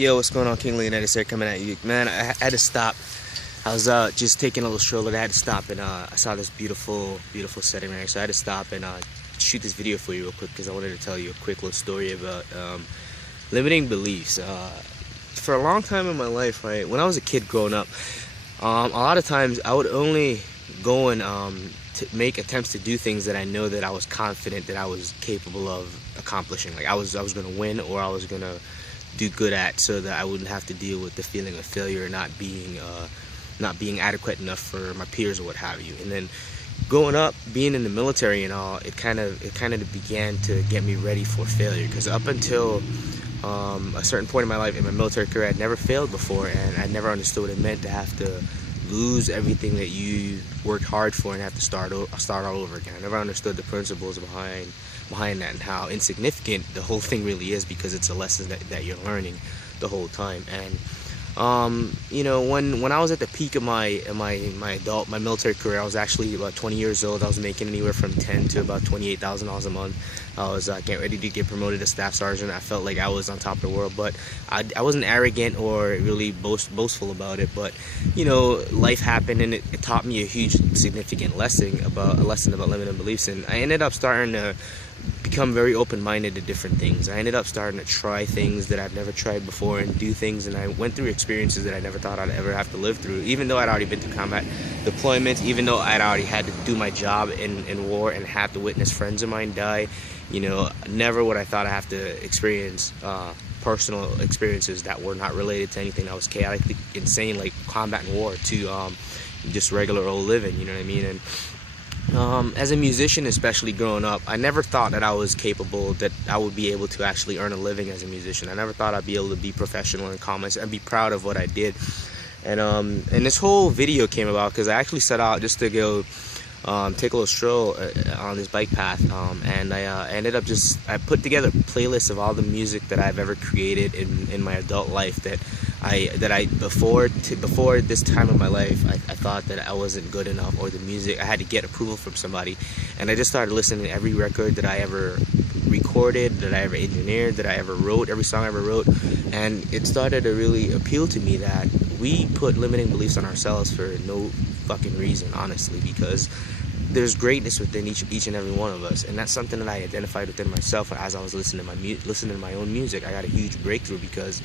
Yo, what's going on? King Leonidas here coming at you. Man, I had to stop. I was just taking a little stroll and I had to stop, and I saw this beautiful setting right here. So I had to stop and shoot this video for you real quick because I wanted to tell you a quick little story about limiting beliefs. For a long time in my life, right, when I was a kid growing up, a lot of times I would only go and to make attempts to do things that I know that I was confident that I was capable of accomplishing. Like I was going to win, or I was going to do good at, so that I wouldn't have to deal with the feeling of failure, not being adequate enough for my peers or what have you. And then growing up, being in the military and all, it kind of began to get me ready for failure, because up until a certain point in my life, in my military career, I'd never failed before, and I never understood what it meant to have to lose everything that you worked hard for and have to start all over again. I never understood the principles behind that and how insignificant the whole thing really is, because it's a lesson that you're learning the whole time. And you know, when I was at the peak of my military career, I was actually about 20 years old. I was making anywhere from $10,000 to about $28,000 a month. I was getting ready to get promoted to staff sergeant. I felt like I was on top of the world, but I wasn't arrogant or really boastful about it. But you know, life happened, and it taught me a huge, significant lesson about limiting beliefs. And I ended up starting to become very open-minded to different things. I ended up starting to try things that I've never tried before, and do things, and I went through experiences that I never thought I'd ever have to live through, even though I'd already been to combat deployments, even though I'd already had to do my job in war and have to witness friends of mine die. You know, never would I thought I'd have to experience personal experiences that were not related to anything that was chaotic, insane, like combat and war, to just regular old living, you know what I mean? And as a musician, especially growing up, I never thought that I was capable, that I would be able to actually earn a living as a musician. I never thought I'd be able to be professional in comments and be proud of what I did. And this whole video came about because I actually set out just to go take a little stroll on this bike path, and I ended up I put together playlists of all the music that I've ever created in my adult life that before this time of my life, I thought that I wasn't good enough, or the music, I had to get approval from somebody. And I just started listening to every record that I ever recorded, that I ever engineered, that I ever wrote, every song I ever wrote. And it started to really appeal to me that we put limiting beliefs on ourselves for no fucking reason, honestly, because there's greatness within each and every one of us. And that's something that I identified within myself as I was listening to my own music. I got a huge breakthrough, because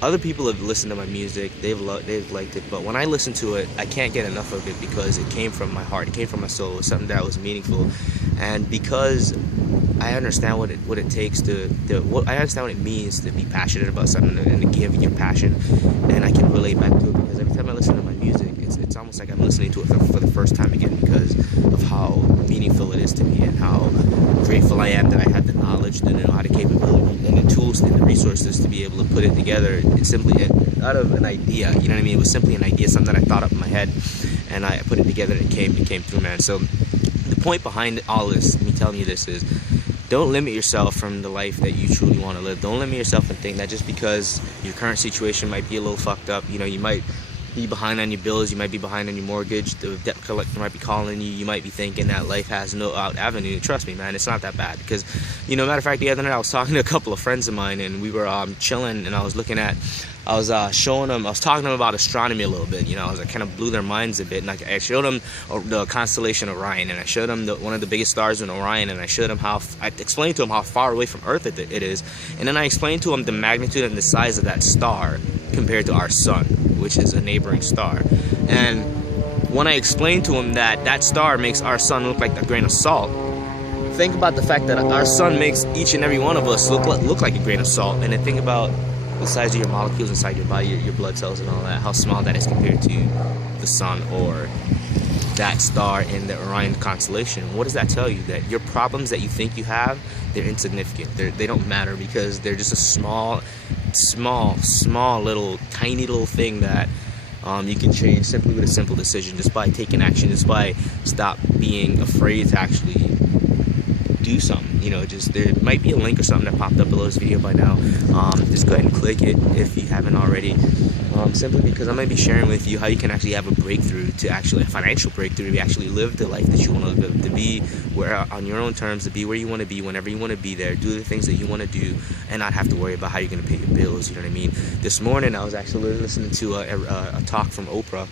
other people have listened to my music, they've liked it, but when I listen to it, I can't get enough of it, because it came from my heart, it came from my soul, it was something that was meaningful. And because I understand what it takes I understand what it means to be passionate about something and to give your passion, and I can relate back to it, because every time I listen to my music, it's almost like I'm listening to it for the first time again, because of how meaningful it is to me, and how grateful I am that I had the knowledge, the know-how, the capability, and the tools and the resources to be able to put it together. It's simply out of an idea, you know what I mean? It was simply an idea, something that I thought up in my head, and I put it together, and it came through, man. So the point behind all this, me telling you this, is don't limit yourself from the life that you truly want to live. Don't limit yourself and think that just because your current situation might be a little fucked up, you know, you might be behind on your bills, you might be behind on your mortgage, the debt collector might be calling you, you might be thinking that life has no out avenue. Trust me, man, it's not that bad. Because, you know, matter of fact, the other night I was talking to a couple of friends of mine, and we were chilling, and I was talking to them about astronomy a little bit, you know. I kind of blew their minds a bit, and I showed them the constellation Orion, and I showed them one of the biggest stars in Orion, and I explained to them how far away from Earth it is, and then I explained to them the magnitude and the size of that star compared to our sun, which is a neighboring star. And when I explained to them that star makes our sun look like a grain of salt, think about the fact that our sun makes each and every one of us look like a grain of salt, and then think about the size of your molecules inside your body, your blood cells and all that, how small that is compared to the sun or that star in the Orion constellation. What does that tell you? That your problems that you think you have, they're insignificant. They don't matter, because they're just a small little, tiny little thing that you can change simply with a simple decision, just by taking action, just by stop being afraid to actually do something. You know, there might be a link or something that popped up below this video by now. Just go ahead and click it if you haven't already. simply because I'm going to be sharing with you how you can actually have a breakthrough, to actually a financial breakthrough, to actually live the life that you want to live, to be where on your own terms, to be where you want to be whenever you want to be there, do the things that you want to do, and not have to worry about how you're going to pay your bills. You know what I mean? This morning I was actually listening to a talk from Oprah.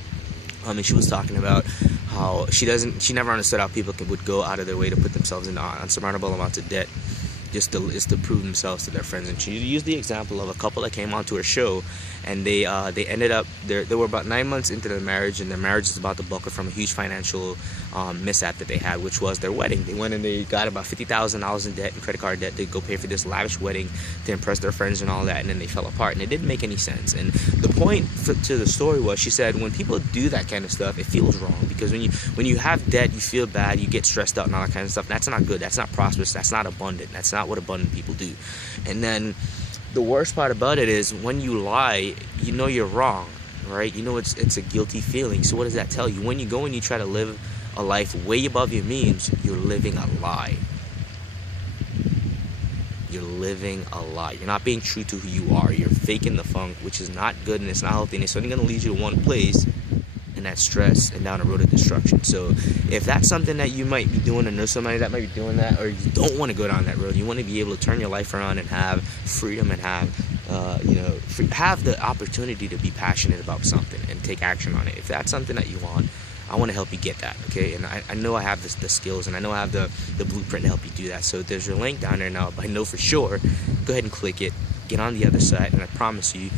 And she was talking about how she never understood how people would go out of their way to put themselves in unsurmountable amounts of debt just to prove themselves to their friends. And she used the example of a couple that came onto her show, and they ended up, they were about 9 months into their marriage, and their marriage is about to buckle from a huge financial mishap that they had, which was their wedding. They went and they got about $50,000 in debt, in credit card debt, to go pay for this lavish wedding to impress their friends and all that, and then they fell apart, and it didn't make any sense. And the point to the story was, she said, when people do that kind of stuff, it feels wrong, because when you have debt, you feel bad, you get stressed out and all that kind of stuff. That's not good, that's not prosperous, that's not abundant, that's not what abundant people do. And then the worst part about it is, when you lie, you know you're wrong, right? You know it's a guilty feeling. So what does that tell you? When you go and you try to live a life way above your means, you're living a lie. You're living a lie. You're not being true to who you are. You're faking the funk, which is not good, and it's not healthy, and it's only going to lead you to one place, and that's stress and down a road of destruction. So if that's something that you might be doing, or know somebody that might be doing that, or you don't want to go down that road, you want to be able to turn your life around and have freedom, and have have the opportunity to be passionate about something and take action on it. If that's something that you want, I want to help you get that, okay? And I know I have the skills, and I know I have the blueprint to help you do that. So there's your link down there now. I know for sure. Go ahead and click it. Get on the other side, and I promise you,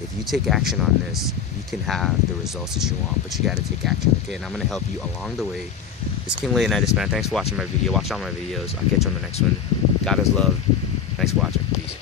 if you take action on this, you can have the results that you want. But you got to take action, okay? And I'm going to help you along the way. This is King Leonidas, man. Thanks for watching my video. Watch all my videos. I'll catch you on the next one. God is love. Thanks for watching. Peace.